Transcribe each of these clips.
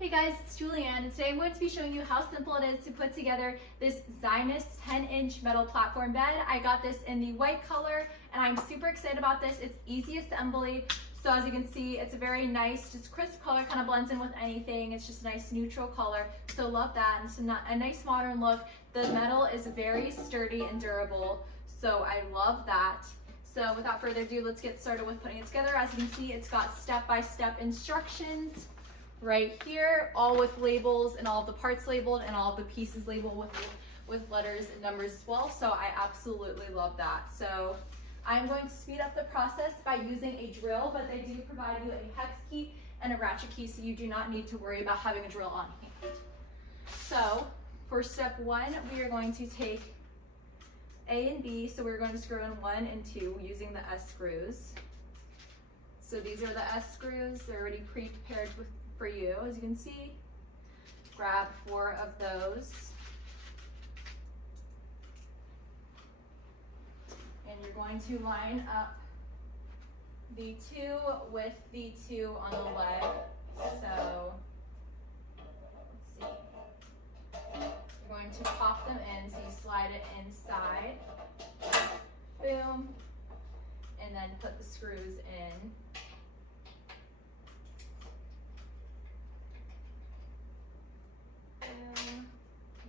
Hey guys, it's Julianne, and today I'm going to be showing you how simple it is to put together this ZINUS 10-inch metal platform bed. I got this in the white color, and I'm super excited about this. It's easy assembly, so as you can see, it's a very nice, just crisp color, kind of blends in with anything. It's just a nice neutral color, so love that. And it's a nice modern look. The metal is very sturdy and durable, so I love that. So without further ado, let's get started with putting it together. As you can see, it's got step-by-step instructions right here, all with labels and all of the parts labeled and all of the pieces labeled with letters and numbers as well. So I absolutely love that. So I'm going to speed up the process by using a drill, but they do provide you a hex key and a ratchet key, so you do not need to worry about having a drill on hand. So for step one, we are going to take A and B, so we're going to screw in 1 and 2 using the S screws. So these are the S screws. They're already pre-prepared for you, as you can see. Grab 4 of those. And you're going to line up the 2 with the 2 on the leg. So, let's see. You're going to pop them in, so you slide it inside. Boom. And then put the screws in.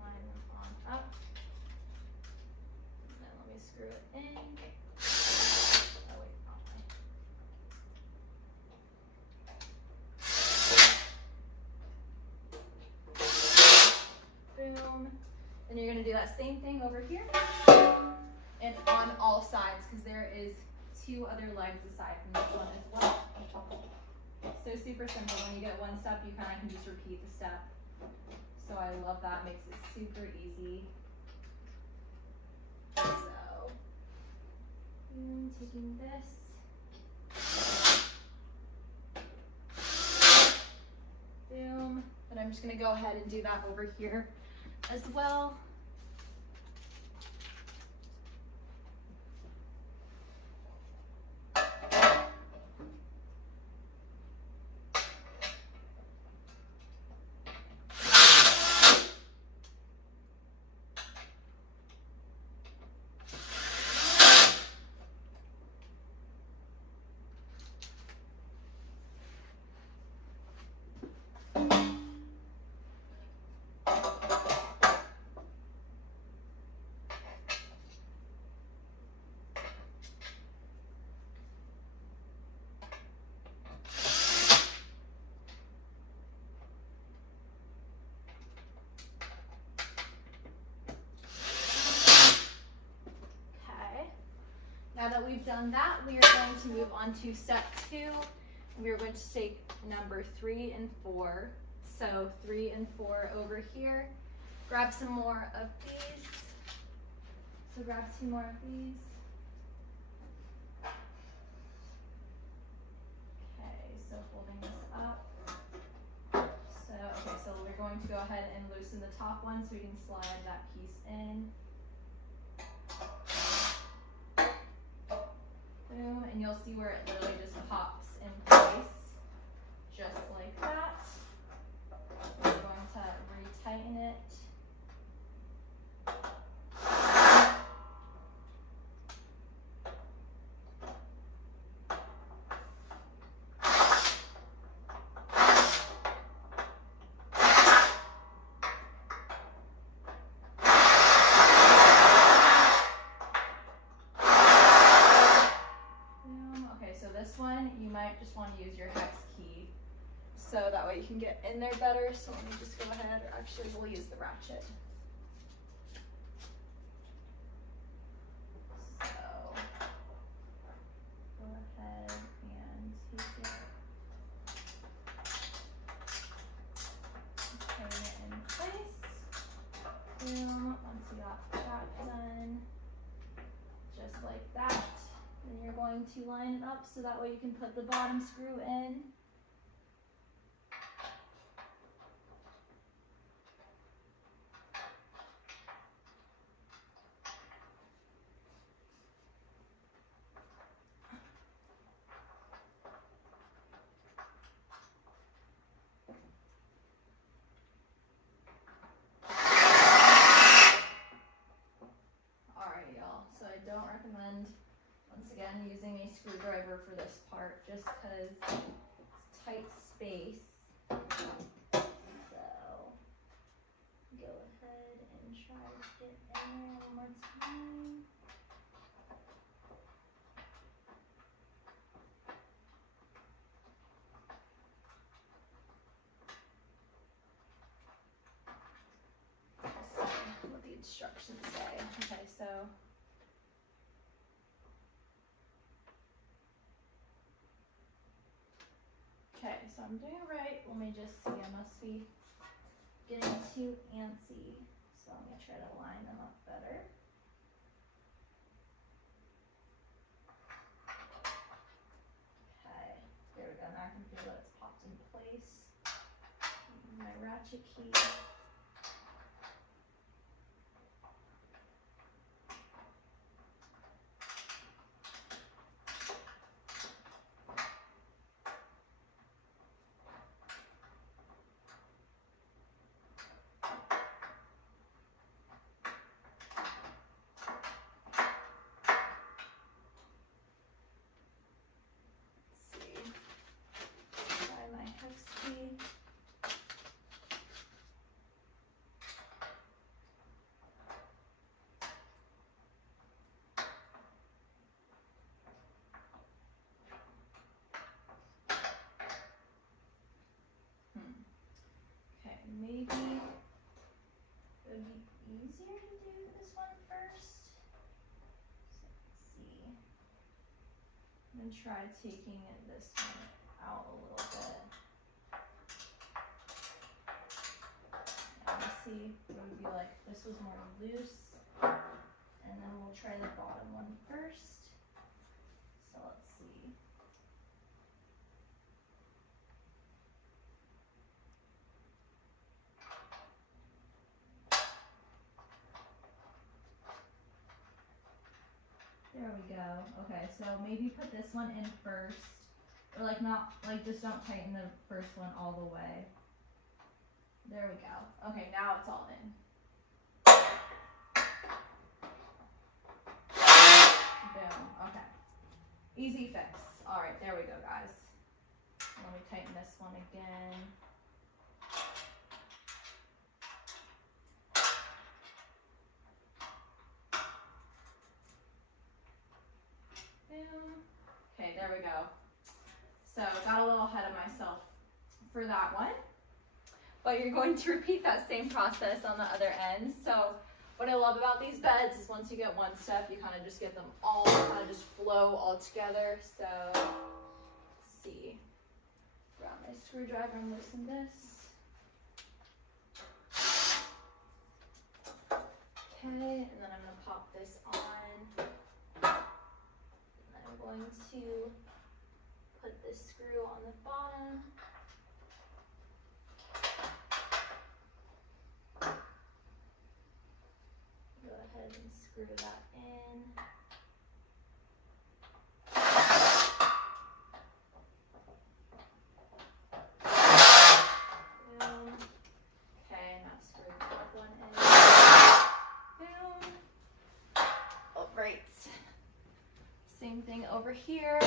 Line them on up. And then let me screw it in. Oh wait, wrong way. Boom. Then you're going to do that same thing over here and on all sides, because there is 2 other legs aside from this one as well. So super simple. When you get one step, you kind of can just repeat the step. So I love that, makes it super easy. So, taking this, boom, and I'm just gonna go ahead and do that over here as well. Now that we've done that, we are going to move on to step 2. We are going to take number 3 and 4. So 3 and 4 over here. Grab some more of these. So grab 2 more of these. Okay, so holding this up. So we're going to go ahead and loosen the top one so we can slide that piece in. Boom, and you'll see where it literally just pops in place, just like that. We're going to re-tighten it. You might just want to use your hex key so that way you can get in there better. So let me just go ahead, or actually we'll use the ratchet. So go ahead and take it, put it in place. Boom, once you got that done, just like that. And you're going to line it up so that way you can put the bottom screw in. screwdriver for this part just because it's tight space. So go ahead and try to get in there one more time. Let's see what the instructions say. Okay, so I'm doing it right. Let me just see, I must be getting too antsy. So I'm gonna try to line them up better. Okay, there we go. Now I can feel that it's popped in place. My ratchet key. Maybe it would be easier to do this one first. So let's see. I'm going to try taking this one out a little bit. And we'll see what it would be like if this was more loose. And then we'll try the bottom one first. So let's see. There we go. Okay, so maybe put this one in first. Or like not, like just don't tighten the first one all the way. There we go. Okay, now it's all in. Boom. Okay. Easy fix. All right, there we go, guys. Let me tighten this one again. Okay, there we go. So got a little ahead of myself for that one. But you're going to repeat that same process on the other end. So what I love about these beds is once you get one step, you kind of just get them all kind of just flow all together. So let's see. Grab my screwdriver and loosen this. Okay, and then I'm going to pop this on. I'm going to put this screw on the bottom. Go ahead and screw that in. Boom. Okay, now screw the back one in. Boom. All right. Same thing over here.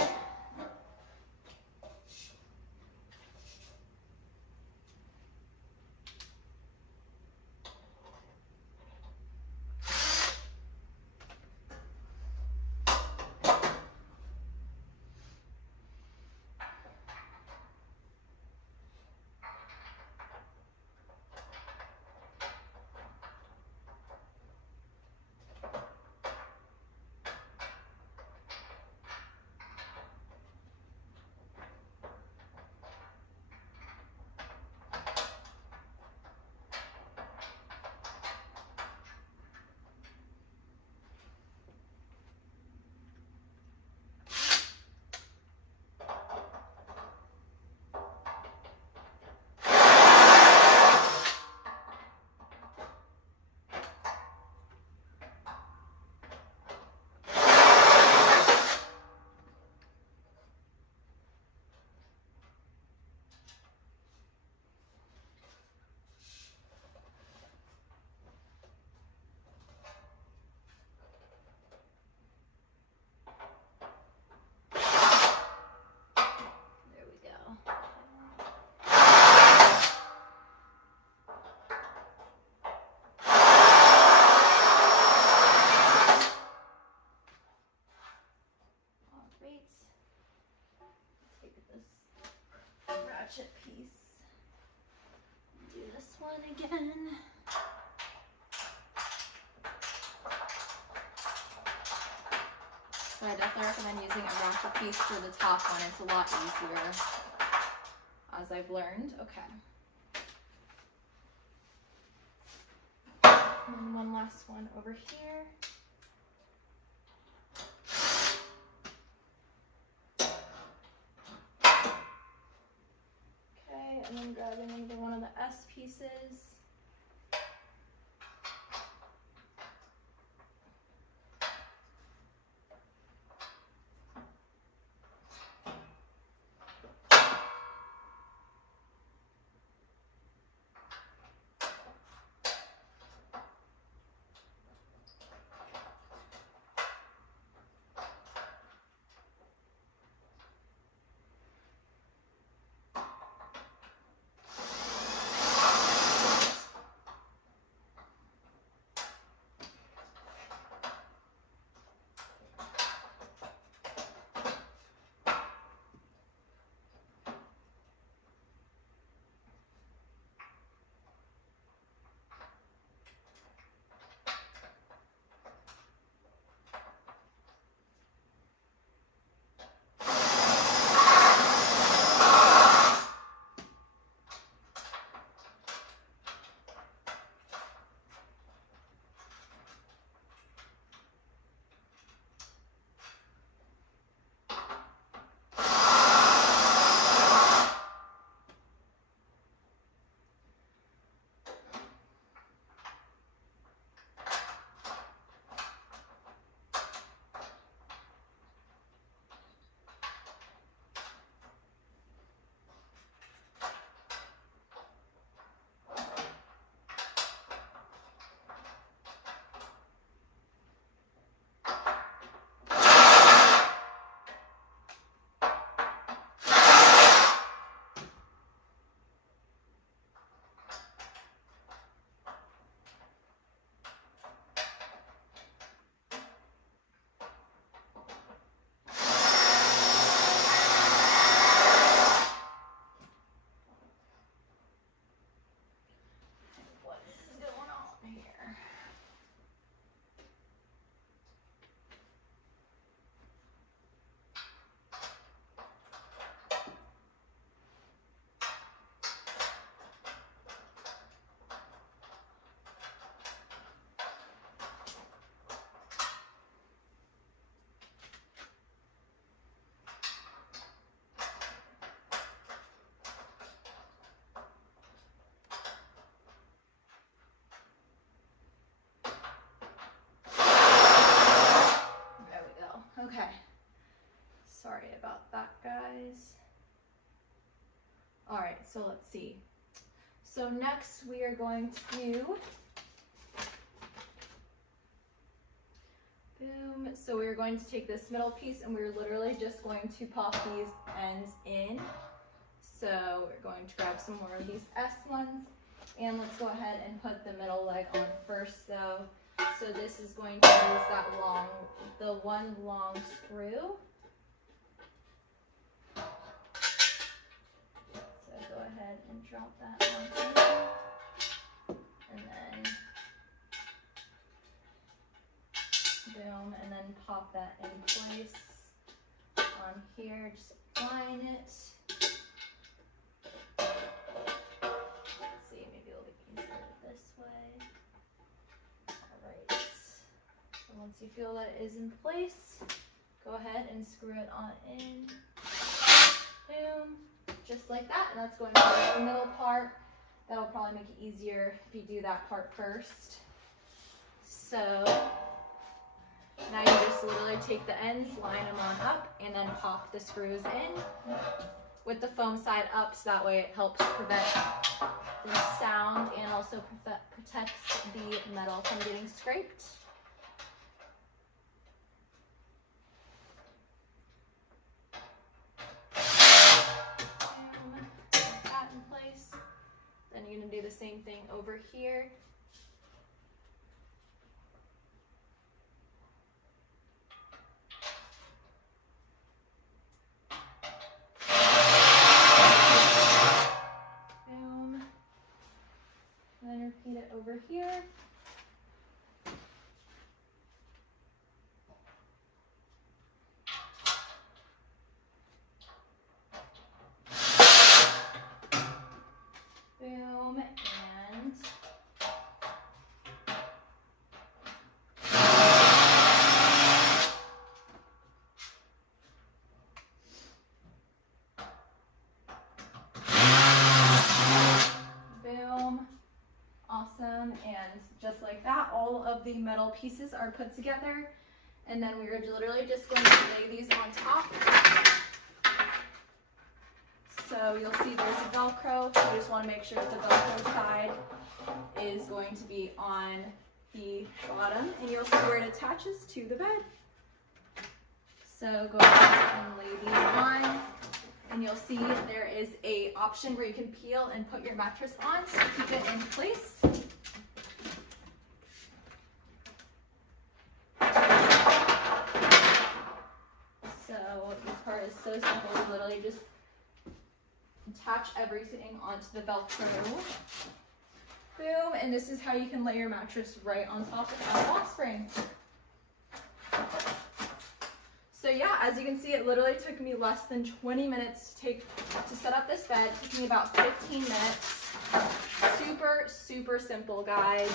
again. So I definitely recommend using a ratchet piece for the top one. It's a lot easier, as I've learned. Okay. And one last one over here. Okay, and then grabbing another one of the S pieces. Okay, sorry about that, guys. All right, so let's see. So next we are going to do, boom. So we're going to take this middle piece and we're literally just going to pop these ends in. So we're going to grab some more of these S ones, and let's go ahead and put the middle leg on first though. So this is going to use that the one long screw. So go ahead and drop that on in, and then boom, and then pop that in place on here. Just line it. Let's see, maybe it'll be easier this way. Once you feel that it is in place, go ahead and screw it on in. Boom. Just like that. And that's going to be the middle part. That'll probably make it easier if you do that part first. So now you just literally take the ends, line them on up, and then pop the screws in with the foam side up, so that way it helps prevent the sound and also protects the metal from getting scraped. Then you're going to do the same thing over here. Boom. And then repeat it over here. Boom, and boom. Awesome, and just like that, all of the metal pieces are put together, and then we're literally just going to lay these on top. So you'll see there's a Velcro. You just want to make sure that the Velcro side is going to be on the bottom, and you'll see where it attaches to the bed. So go ahead and lay these on, and you'll see there is a option where you can peel and put your mattress on to keep it in place. So this part is so simple. You literally just attach everything onto the Velcro. Boom, and this is how you can lay your mattress right on top of that box spring. So yeah, as you can see, it literally took me less than 20 minutes to set up this bed. It took me about 15 minutes. Super, super simple, guys.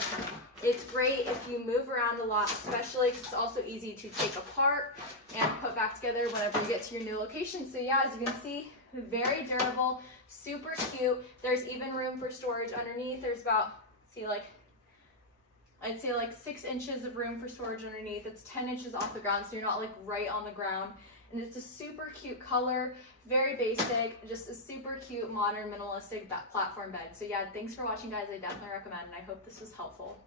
It's great if you move around a lot, especially because it's also easy to take apart and put back together whenever you get to your new location. So yeah, as you can see, very durable, super cute. There's even room for storage underneath. There's about, I'd say like 6 inches of room for storage underneath. It's 10 inches off the ground, so you're not like right on the ground. And it's a super cute color, very basic, just a super cute, modern, minimalistic platform bed. So yeah, thanks for watching, guys. I definitely recommend, and I hope this was helpful.